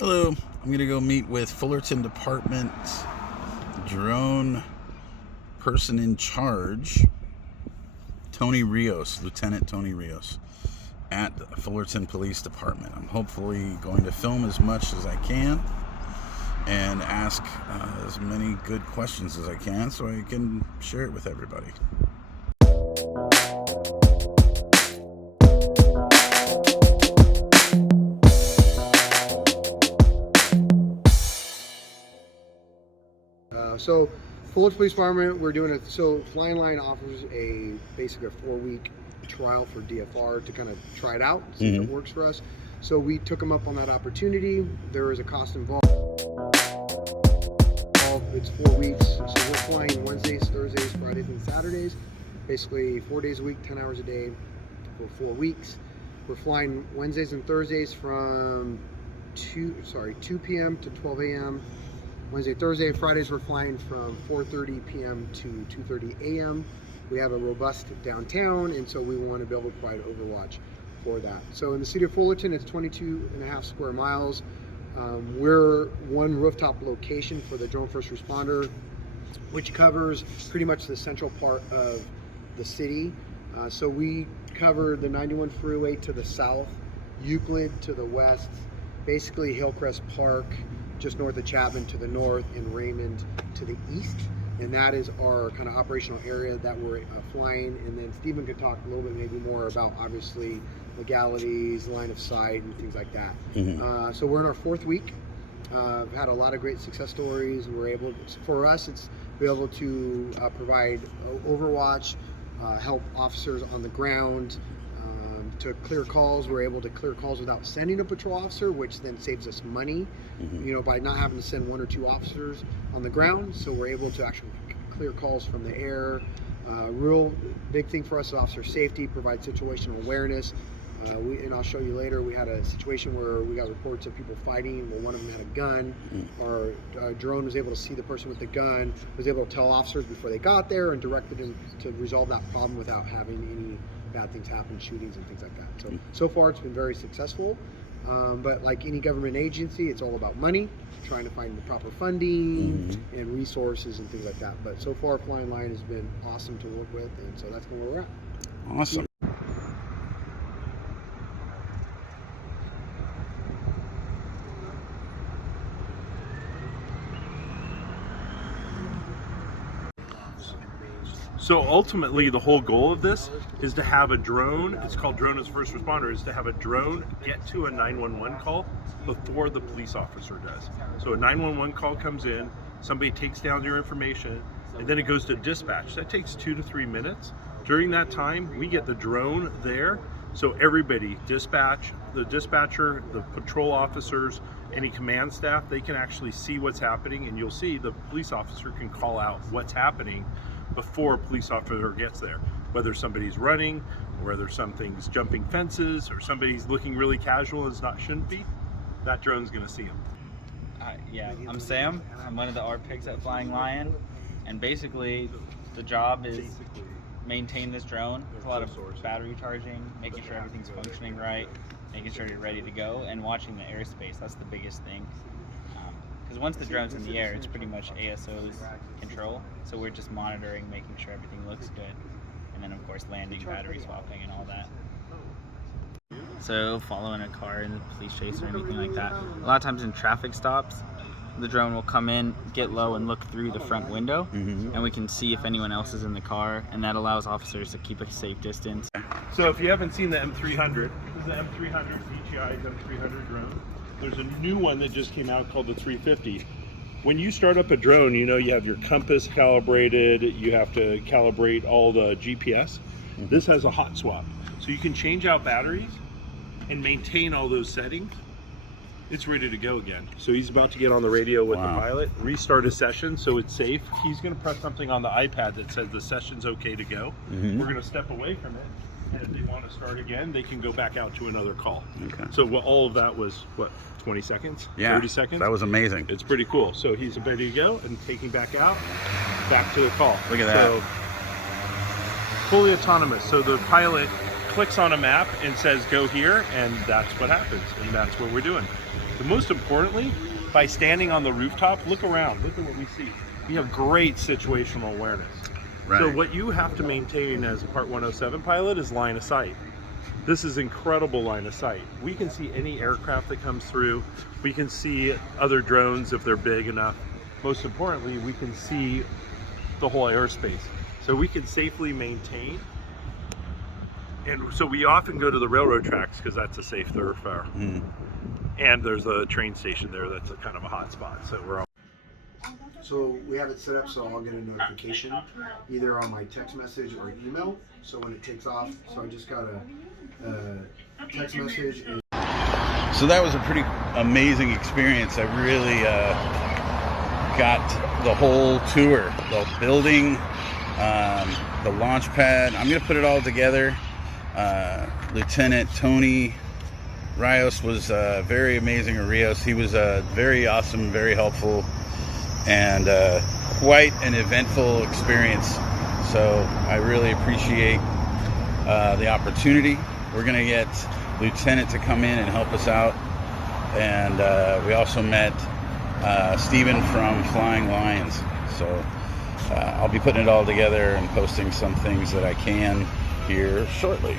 Hello, I'm going to go meet with Fullerton Department drone person in charge, Tony Rios, Lieutenant Tony Rios, at Fullerton Police Department. I'm hopefully going to film as much as I can and ask as many good questions as I can so I can share it with everybody. So Fullerton Police Department, we're doing Flying Line offers basically a 4-week trial for DFR to kind of try it out, see if it works for us. So we took them up on that opportunity. There is a cost involved. It's 4 weeks. So we're flying Wednesdays, Thursdays, Fridays, and Saturdays. Basically 4 days a week, 10 hours a day for 4 weeks. We're flying Wednesdays and Thursdays from 2 p.m. to 12 a.m. Wednesday, Thursday, Fridays we're flying from 4:30 p.m. to 2:30 a.m. We have a robust downtown, and so we want to be able to provide overwatch for that. So in the city of Fullerton, it's 22.5 square miles. We're one rooftop location for the drone first responder, which covers pretty much the central part of the city. So we cover the 91 freeway to the south, Euclid to the west, basically Hillcrest Park, just north of Chapman to the north, and Raymond to the east. And that is our kind of operational area that we're flying. And then Stephen could talk a little bit maybe more about obviously legalities, line of sight, and things like that. So we're in our 4th week. We've had a lot of great success stories. We're able, for us, it's be able to provide overwatch, help officers on the ground, to clear calls. We're able to clear calls without sending a patrol officer, which then saves us money, by not having to send 1 or 2 officers on the ground. So we're able to actually clear calls from the air. Real big thing for us is officer safety, provide situational awareness. And I'll show you later, we had a situation where we got reports of people fighting. Well, one of them had a gun. Our drone was able to see the person with the gun, was able to tell officers before they got there and directed them to resolve that problem without having any bad things happen, shootings and things like that. So far it's been very successful. But like any government agency, it's all about money, trying to find the proper funding and resources and things like that. But so far, Flying Line has been awesome to work with, and so that's where we're at. Awesome. So ultimately, the whole goal of this is to have a drone, it's called Drone as First Responder, is to have a drone get to a 911 call before the police officer does. So a 911 call comes in, somebody takes down your information, and then it goes to dispatch. That takes 2 to 3 minutes. During that time, we get the drone there, so everybody, dispatch, the dispatcher, the patrol officers, any command staff, they can actually see what's happening, and you'll see the police officer can call out what's happening before a police officer gets there. Whether somebody's running, or whether something's jumping fences, or somebody's looking really casual and shouldn't be, that drone's gonna see them. Yeah, I'm Sam. I'm one of the RPICs at Flying Lion, and basically the job is maintain this drone. There's a lot of battery charging, making sure everything's functioning right, making sure you're ready to go, and watching the airspace. That's the biggest thing. Because once the drone's in the air, it's pretty much ASO's control. So we're just monitoring, making sure everything looks good. And then of course landing, battery swapping, and all that. So following a car in the police chase or anything like that. A lot of times in traffic stops, the drone will come in, get low, and look through the front window. And we can see if anyone else is in the car, and that allows officers to keep a safe distance. So if you haven't seen the M300, this is the M300, DJI's M300 drone. There's a new one that just came out called the 350. When you start up a drone, you have your compass calibrated, you have to calibrate all the GPS. This has a hot swap. So you can change out batteries and maintain all those settings. It's ready to go again. So he's about to get on the radio with the pilot, restart a session so it's safe. He's gonna press something on the iPad that says the session's okay to go. We're gonna step away from it. And if they want to start again, they can go back out to another call. So all of that was, what, 20 seconds? Yeah, 30 seconds? That was amazing. It's pretty cool. So he's ready to go and taking back out, back to the call. Look at that. So fully autonomous. So the pilot clicks on a map and says, go here, and that's what happens. And that's what we're doing. But most importantly, by standing on the rooftop, look around, look at what we see. We have great situational awareness. Right. So what you have to maintain as a Part 107 pilot is line of sight. This is incredible line of sight. We can see any aircraft that comes through. We can see other drones if they're big enough. Most importantly, we can see the whole airspace. So we can safely maintain. And so we often go to the railroad tracks because that's a safe thoroughfare. And there's a train station there that's a kind of a hot spot. So we're all. So we have it set up so I'll get a notification either on my text message or email. So when it takes off, so I just got a text message. So that was a pretty amazing experience. I really got the whole tour, the building, the launch pad. I'm going to put it all together. Lieutenant Tony Rios was very amazing. Rios, he was very awesome, very helpful, and quite an eventful experience. So I really appreciate the opportunity. We're going to get Lieutenant to come in and help us out, and we also met Stephen from Flying Lions. So I'll be putting it all together and posting some things that I can here shortly.